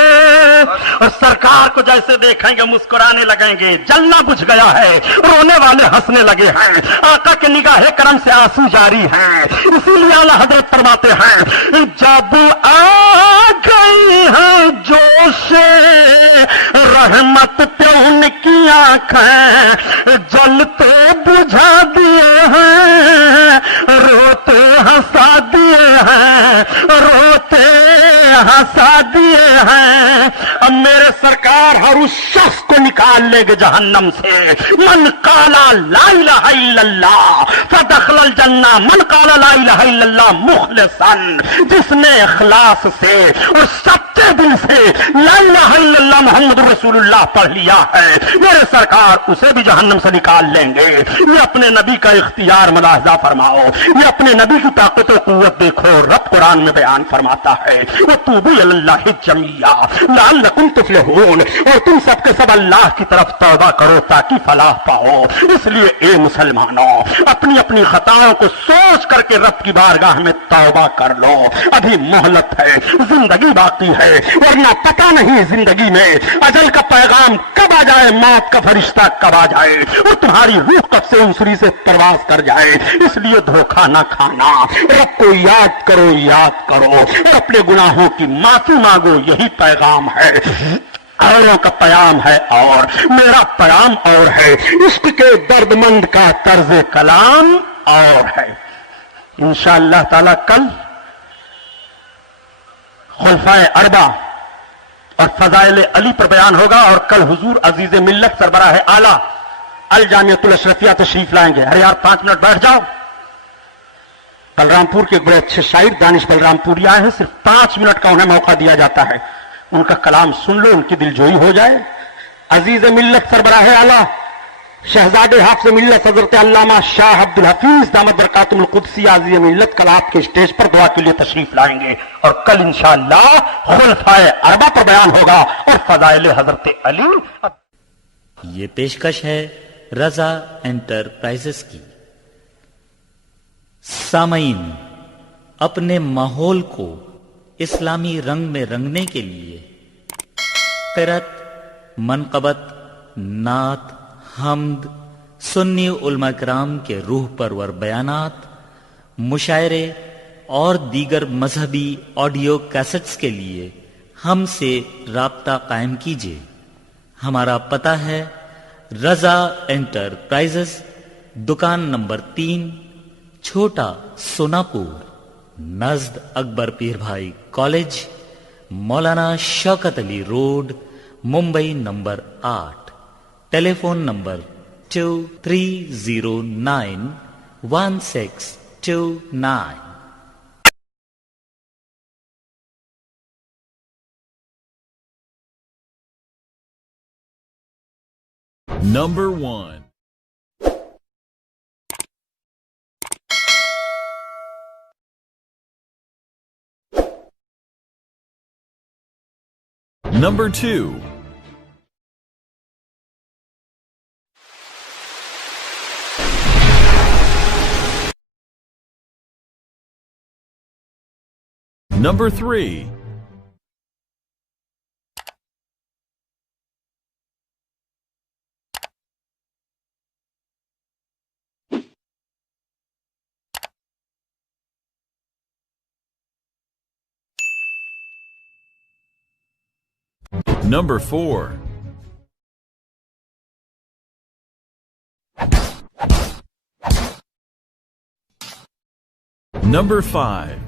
और सरकार को जैसे देखेंगे मुस्कुराने लगेंगे, जलना बुझ गया है, रोने वाले हंसने लगे हैं, आका के निगाहे करम से आंसू जारी हैं। इसीलिए आला हजरत फरमाते हैं जब आ गई है जोश रहमत पे उनकी आंखें जलते बुझा दिए हैं, रोते हंसा दिए हैं, रोते हंसा दिए हैं। अब मेरे सरकार हर उस शख्स को निकाल लेंगे जहन्नम से। मन काला ला इलाहा इल्लल्लाह फदखलल जन्नह, मन काला ला इलाहा इल्लल्लाह मुखलिसन, जिसने इखलास से और सच्चे दिल से ला इलाहा इल्लल्लाह मुहम्मद रसूलुल्लाह पढ़ लिया है, मेरे सरकार उसे भी जहन्नम से निकाल लेंगे। ये अपने नबी का इख्तियार मुलाहजा फरमाओ, ये अपने नबी की ताकत और कुव्वत देखो। रब कुरान में बयान फरमाता है वतूबू इलल्लाहि जमीआ लअल्लकुम तुफलिहून, और तुम सबके सब अल्लाह की तरफ तौबा करो ताकि फलाह पाओ। इसलिए ए मुसलमानों, अपनी अपनी खताओं को सोच करके रब की बारगाह में तौबा कर लो। अभी मोहलत है, जिंदगी बाकी है, वरना पता नहीं जिंदगी में अजल का पैगाम कब आ जाए, मौत का फरिश्ता कब आ जाए और तुम्हारी रूह कब से उनसुरी से परवाज कर जाए। इसलिए धोखा ना खाना, रब को याद करो, याद करो और अपने गुनाहों की माफी मांगो। यही पैगाम है। औरों का पयाम है और मेरा पयाम और है। इश्क के दर्दमंद का तर्ज कलाम और है। इंशाअल्लाह ताला कल खुलफाए अरबा और फजाइल अली पर बयान होगा और कल हुजूर अजीज मिल्लत सरबराह आला अल जामियतुल अशरफिया तशरीफ लाएंगे। अरे यार 5 मिनट बैठ जाओ। बलरामपुर के एक बड़े अच्छे शायर दानिश बलरामपुरी आए हैं, सिर्फ 5 मिनट का उन्हें मौका दिया जाता है। उनका कलाम सुन लो, उनकी दिलजोई हो जाए। अजीज मिल्लत सरबराह आला शहजादे हाफिज मिल्लत हजरत अल्लामा शाह अब्दुल हफीज दामद बरकातुल कुदसी अजीज मिल्लत कल आपके स्टेज पर दुआ के लिए तशरीफ लाएंगे और कल इंशाअल्लाह खुलफाए अरबा पर बयान होगा और फजाइल हजरत अली। ये पेशकश है रजा एंटरप्राइजेस की। सामईन, अपने माहौल को इस्लामी रंग में रंगने के लिए क़िरात, मनक़बत, नात, हम्द, सुन्नी उलमा किराम के रूह परवर बयानात, मुशायरे और दीगर मजहबी ऑडियो कैसेट्स के लिए हमसे राब्ता कायम कीजिए। हमारा पता है रजा एंटरप्राइजेस, दुकान नंबर 3, छोटा सोनापुर, नज़द अकबर पीर भाई कॉलेज, मौलाना Shaukat Ali road, Mumbai number 8। Telephone number 23091629। Number 1. Number 2. Number 3. Number 4. Number 5.